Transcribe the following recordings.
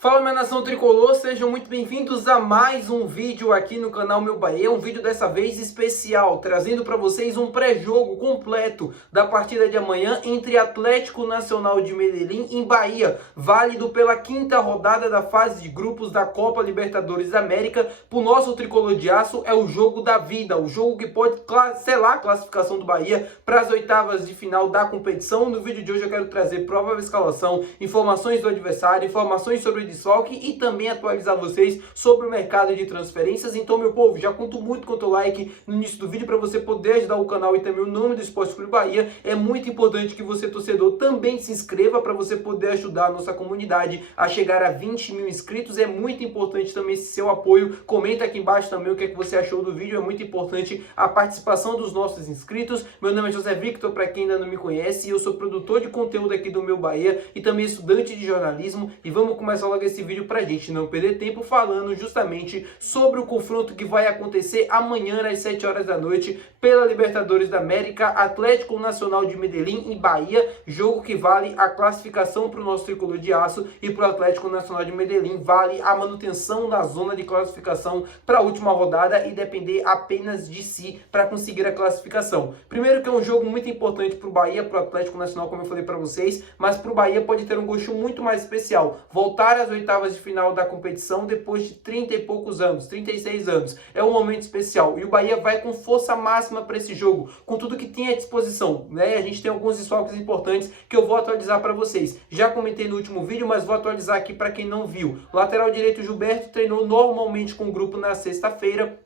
Fala, minha nação tricolor, sejam muito bem-vindos a mais um vídeo aqui no canal Meu Bahia, um vídeo dessa vez especial, trazendo para vocês um pré-jogo completo da partida de amanhã entre Atlético Nacional de Medellín e Bahia, válido pela quinta rodada da fase de grupos da Copa Libertadores da América. Pro nosso tricolor de aço é o jogo da vida, o jogo que pode selar a classificação do Bahia para as oitavas de final da competição. No vídeo de hoje eu quero trazer provável escalação, informações do adversário, informações sobre desfalque e também atualizar vocês sobre o mercado de transferências. Então, meu povo, já conto muito com o teu like no início do vídeo para você poder ajudar o canal e também o nome do Esporte Clube Bahia. É muito importante que você, torcedor, também se inscreva para você poder ajudar a nossa comunidade a chegar a 20 mil inscritos. É muito importante também esse seu apoio. Comenta aqui embaixo também o que é que você achou do vídeo. É muito importante a participação dos nossos inscritos. Meu nome é José Victor, para quem ainda não me conhece, e eu sou produtor de conteúdo aqui do Meu Bahia e também estudante de jornalismo. E vamos começar logo esse vídeo pra gente não perder tempo falando justamente sobre o confronto que vai acontecer amanhã às 7 horas da noite pela Libertadores da América, Atlético Nacional de Medellín e Bahia, jogo que vale a classificação para o nosso tricolor de aço, e para o Atlético Nacional de Medellín vale a manutenção da zona de classificação para a última rodada e depender apenas de si para conseguir a classificação. Primeiro que é um jogo muito importante para o Bahia, para o Atlético Nacional, como eu falei para vocês, mas para o Bahia pode ter um gosto muito mais especial, voltar às oitavas de final da competição depois de 30 e poucos anos, 36 anos. É um momento especial e o Bahia vai com força máxima para esse jogo, com tudo que tem à disposição, né? A gente tem alguns desfalques importantes que eu vou atualizar para vocês. Já comentei no último vídeo, mas vou atualizar aqui para quem não viu. O lateral direito Gilberto treinou normalmente com o grupo na sexta-feira.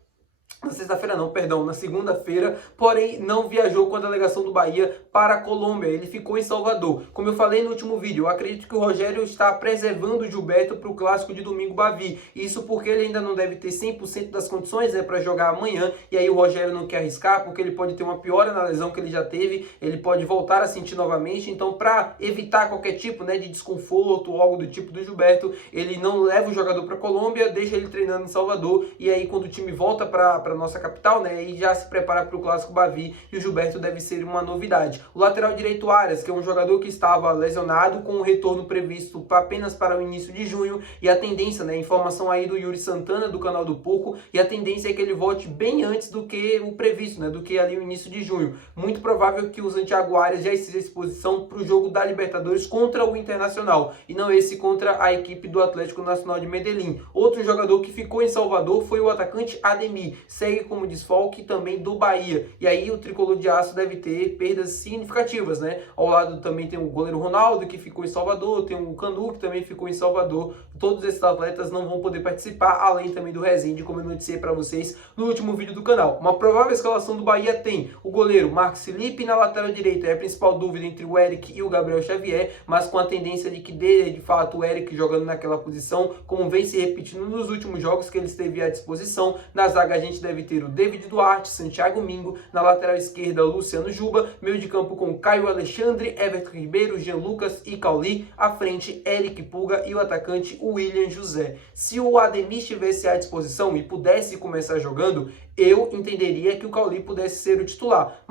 Na segunda-feira, porém não viajou com a delegação do Bahia para a Colômbia, ele ficou em Salvador. Como eu falei no último vídeo, eu acredito que o Rogério está preservando o Gilberto para o clássico de domingo Bavi, isso porque ele ainda não deve ter 100% das condições, né, para jogar amanhã, e aí o Rogério não quer arriscar, porque ele pode ter uma piora na lesão que ele já teve, ele pode voltar a sentir novamente. Então, para evitar qualquer tipo, né, de desconforto ou algo do tipo do Gilberto, ele não leva o jogador para a Colômbia, deixa ele treinando em Salvador, e aí quando o time volta para nossa capital, né, e já se prepara para o clássico Bavi, e o Gilberto deve ser uma novidade. O lateral direito Arias, que é um jogador que estava lesionado, com o retorno previsto apenas para o início de junho, e a tendência, né, informação aí do Yuri Santana, do canal do Poco, e a tendência é que ele volte bem antes do que o previsto, né, do que ali o início de junho. Muito provável que o Santiago Arias já esteja à disposição para o jogo da Libertadores contra o Internacional, e não esse contra a equipe do Atlético Nacional de Medellín. Outro jogador que ficou em Salvador foi o atacante Ademir, segue como desfalque também do Bahia. E aí o tricolor de aço deve ter perdas significativas, né? Ao lado também tem o goleiro Ronaldo, que ficou em Salvador, tem o Canu, que também ficou em Salvador. Todos esses atletas não vão poder participar, além também do Rezende, como eu noticiei para vocês no último vídeo do canal. Uma provável escalação do Bahia tem o goleiro Marcos Felipe na lateral direita. É a principal dúvida entre o Eric e o Gabriel Xavier, mas com a tendência de que dê, de fato, o Eric jogando naquela posição, como vem se repetindo nos últimos jogos que ele esteve à disposição. Na zaga a gente deve ter o David Duarte, Santiago Mingo, na lateral esquerda Luciano Juba, meio de campo com Caio Alexandre, Everton Ribeiro, Jean Lucas e Cauli, à frente Eric Pulga e o atacante William José. Se o Ademir estivesse à disposição e pudesse começar jogando, eu entenderia que o Cauli pudesse ser o titular,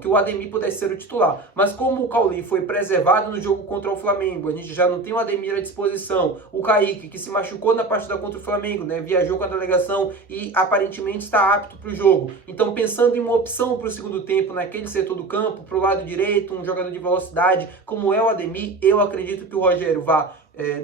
que o Ademir pudesse ser o titular, mas como o Cauli foi preservado no jogo contra o Flamengo, a gente já não tem o Ademir à disposição, o Kaique, que se machucou na partida contra o Flamengo, né, viajou com a delegação e aparentemente está apto para o jogo. Então, pensando em uma opção para o segundo tempo naquele setor do campo, para o lado direito, um jogador de velocidade como é o Ademir, eu acredito que o Rogério vá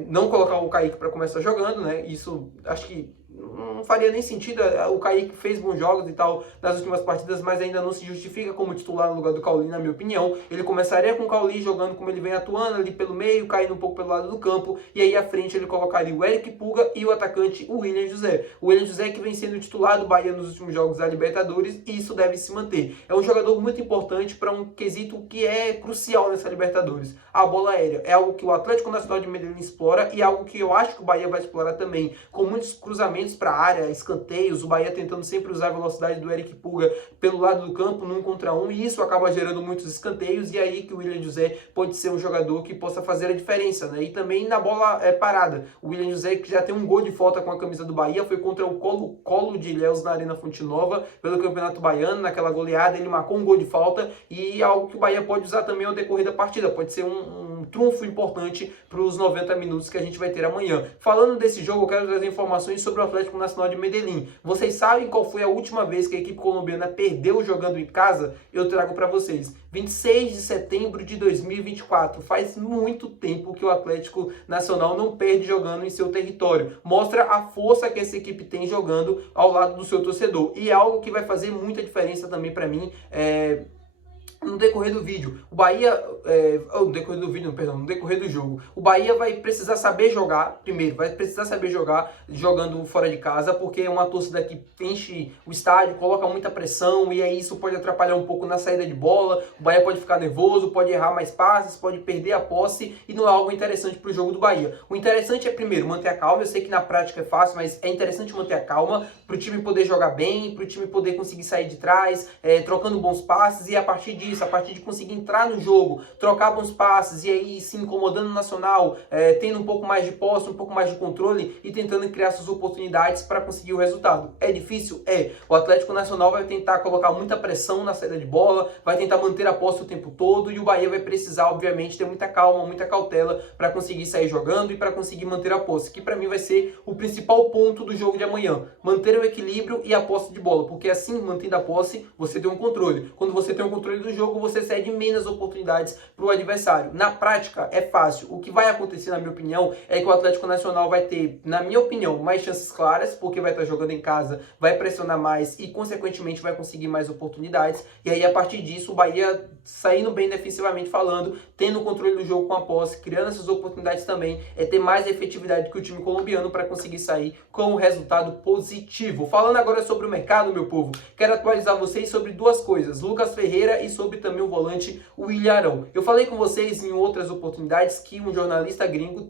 não colocar o Kaique para começar jogando, né? Isso acho que não faria nem sentido. O Kaique fez bons jogos e tal nas últimas partidas, mas ainda não se justifica como titular no lugar do Cauli, na minha opinião. Ele começaria com o Cauli jogando como ele vem atuando ali pelo meio, caindo um pouco pelo lado do campo, e aí à frente ele colocaria o Eric Pulga e o atacante o William José. O William José que vem sendo titular do Bahia nos últimos jogos da Libertadores, e isso deve se manter. É um jogador muito importante para um quesito que é crucial nessa Libertadores. A bola aérea é algo que o Atlético Nacional de Medellín explora e algo que eu acho que o Bahia vai explorar também, com muitos cruzamentos para a área, escanteios, o Bahia tentando sempre usar a velocidade do Eric Pulga pelo lado do campo, num contra um, e isso acaba gerando muitos escanteios, e aí que o William José pode ser um jogador que possa fazer a diferença, né? E também na bola parada, o William José, que já tem um gol de falta com a camisa do Bahia, foi contra o Colo de Ilhéus na Arena Fonte Nova, pelo Campeonato Baiano, naquela goleada, ele marcou um gol de falta, e algo que o Bahia pode usar também ao decorrer da partida, pode ser um trunfo importante para os 90 minutos que a gente vai ter amanhã. Falando desse jogo, eu quero trazer informações sobre o Atlético Nacional de Medellín. Vocês sabem qual foi a última vez que a equipe colombiana perdeu jogando em casa? Eu trago para vocês. 26 de setembro de 2024. Faz muito tempo que o Atlético Nacional não perde jogando em seu território. Mostra a força que essa equipe tem jogando ao lado do seu torcedor. E é algo que vai fazer muita diferença também para mim, no decorrer do vídeo. O Bahia, no decorrer do jogo, o Bahia vai precisar saber jogar, primeiro, vai precisar saber jogar jogando fora de casa, porque é uma torcida que enche o estádio, coloca muita pressão, e aí isso pode atrapalhar um pouco na saída de bola. O Bahia pode ficar nervoso, pode errar mais passes, pode perder a posse, e não é algo interessante para o jogo do Bahia. O interessante é, primeiro, manter a calma. Eu sei que na prática é fácil, mas é interessante manter a calma, para o time poder jogar bem, para o time poder conseguir sair de trás, trocando bons passes, e a partir disso, a partir de conseguir entrar no jogo, trocar bons passes e aí se incomodando no Nacional, tendo um pouco mais de posse, um pouco mais de controle e tentando criar suas oportunidades para conseguir o resultado. É difícil? É. O Atlético Nacional vai tentar colocar muita pressão na saída de bola, vai tentar manter a posse o tempo todo, e o Bahia vai precisar, obviamente, ter muita calma, muita cautela para conseguir sair jogando e para conseguir manter a posse, que para mim vai ser o principal ponto do jogo de amanhã. Manter o equilíbrio e a posse de bola, porque assim, mantendo a posse, você tem um controle. Quando você tem um controle do jogo, você cede menos oportunidades para o adversário. Na prática, é fácil. O que vai acontecer, na minha opinião, é que o Atlético Nacional vai ter, na minha opinião, mais chances claras, porque vai estar jogando em casa, vai pressionar mais e, consequentemente, vai conseguir mais oportunidades. E aí, a partir disso, o Bahia saindo bem defensivamente falando, tendo o controle do jogo com a posse, criando essas oportunidades também, é ter mais efetividade que o time colombiano para conseguir sair com um resultado positivo. Falando agora sobre o mercado, meu povo, quero atualizar vocês sobre duas coisas: Lucas Ferreira e sobre também o volante Willian Arão. Eu falei com vocês em outras oportunidades que um jornalista gringo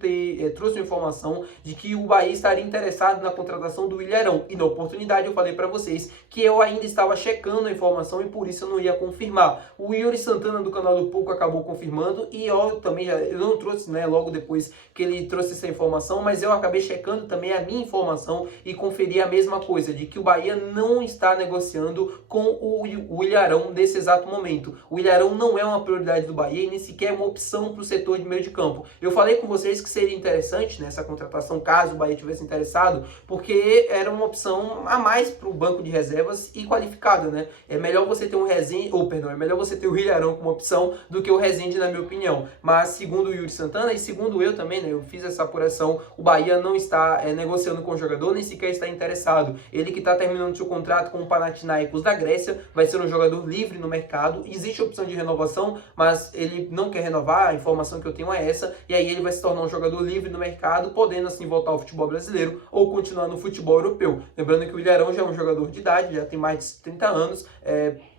trouxe uma informação de que o Bahia estaria interessado na contratação do Willian Arão, e na oportunidade eu falei para vocês que eu ainda estava checando a informação e por isso eu não ia confirmar. O Yuri Santana do canal do Pouco acabou confirmando, e eu também eu não trouxe, né, logo depois que ele trouxe essa informação, mas eu acabei checando também a minha informação e conferi a mesma coisa, de que o Bahia não está negociando com o Willian Arão nesse exato momento. O Willian Arão não é uma prioridade do Bahia e nem sequer é uma opção para o setor de meio de campo. Eu falei com vocês que seria interessante nessa contratação, caso o Bahia tivesse interessado, porque era uma opção a mais para o banco de reservas e qualificada, né? É melhor você ter um Rezende, é melhor você ter o Willian Arão como opção do que o Rezende, na minha opinião. Mas segundo o Yuri Santana e segundo eu também, né, eu fiz essa apuração, o Bahia não está negociando com o jogador, nem sequer está interessado. Ele que está terminando seu contrato com o Panathinaikos da Grécia, vai ser um jogador livre no mercado. Existe a opção de renovação, mas ele não quer renovar, a informação que eu tenho é essa, e aí ele vai se tornar um jogador livre no mercado, podendo assim voltar ao futebol brasileiro ou continuar no futebol europeu. Lembrando que o Willian Arão já é um jogador de idade, já tem mais de 30 anos,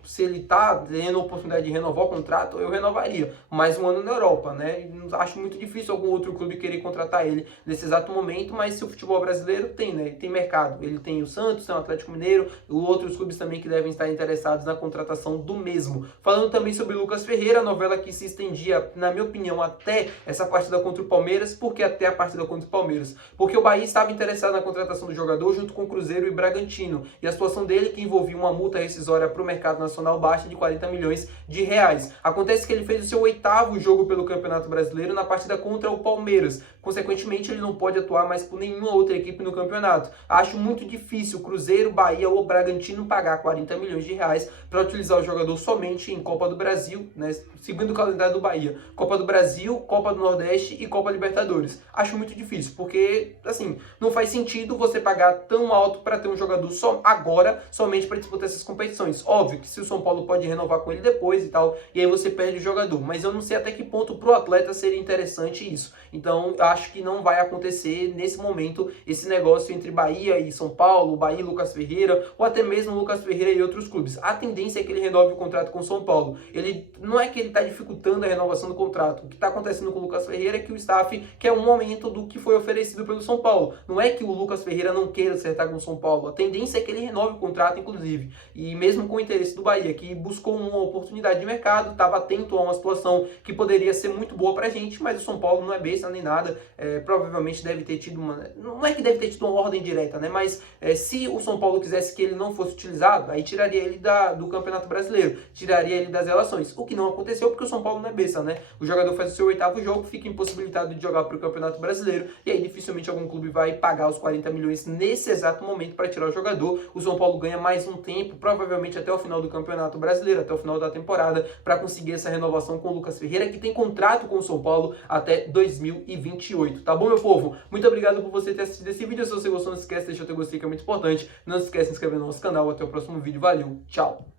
se ele está tendo a oportunidade de renovar o contrato, eu renovaria. Mais um ano na Europa, né? Acho muito difícil algum outro clube querer contratar ele nesse exato momento, mas se o futebol brasileiro tem, né? Tem mercado. Ele tem o Santos, tem o Atlético Mineiro, e outros clubes também que devem estar interessados na contratação do mesmo. Falando também sobre Lucas Ferreira, a novela que se estendia, na minha opinião, até essa partida contra o Palmeiras. Por que até a partida contra o Palmeiras? Porque o Bahia estava interessado na contratação do jogador junto com o Cruzeiro e Bragantino, e a situação dele, que envolvia uma multa rescisória para o mercado nacional baixa de 40 milhões de reais. Acontece que ele fez o seu 8º jogo pelo Campeonato Brasileiro na partida contra o Palmeiras. Consequentemente, ele não pode atuar mais por nenhuma outra equipe no campeonato. Acho muito difícil o Cruzeiro, Bahia ou Bragantino pagar 40 milhões de reais para utilizar o jogador somente em Copa do Brasil, né, seguindo o calendário do Bahia. Copa do Brasil, Copa do Nordeste e Copa Libertadores. Acho muito difícil, porque, assim, não faz sentido você pagar tão alto para ter um jogador só agora, somente para disputar essas competições. Óbvio que se o São Paulo pode renovar com ele depois e tal, e aí você perde o jogador. Mas eu não sei até que ponto pro atleta seria interessante isso. Então, eu acho que não vai acontecer nesse momento esse negócio entre Bahia e São Paulo, Bahia e Lucas Ferreira, ou até mesmo Lucas Ferreira e outros clubes. A tendência é que ele renove o contrato com o São Paulo. Ele não é que ele está dificultando a renovação do contrato. O que está acontecendo com o Lucas Ferreira é que o staff quer um aumento do que foi oferecido pelo São Paulo. Não é que o Lucas Ferreira não queira acertar com o São Paulo. A tendência é que ele renove o contrato, inclusive. E mesmo com o interesse do Bahia, Bahia, que buscou uma oportunidade de mercado, estava atento a uma situação que poderia ser muito boa pra gente, mas o São Paulo não é besta nem nada, provavelmente deve ter tido uma... Não é que deve ter tido uma ordem direta, né? Mas se o São Paulo quisesse que ele não fosse utilizado, aí tiraria ele do Campeonato Brasileiro, tiraria ele das relações, o que não aconteceu porque o São Paulo não é besta, né? O jogador faz o seu 8º jogo, fica impossibilitado de jogar para o Campeonato Brasileiro, e aí dificilmente algum clube vai pagar os 40 milhões nesse exato momento para tirar o jogador. O São Paulo ganha mais um tempo, provavelmente até o final do Campeonato Brasileiro, até o final da temporada, para conseguir essa renovação com o Lucas Ferreira, que tem contrato com o São Paulo até 2028, tá bom, meu povo? Muito obrigado por você ter assistido esse vídeo. Se você gostou, não se esquece de deixar o teu gostei, que é muito importante. Não se esquece de se inscrever no nosso canal. Até o próximo vídeo. Valeu, tchau!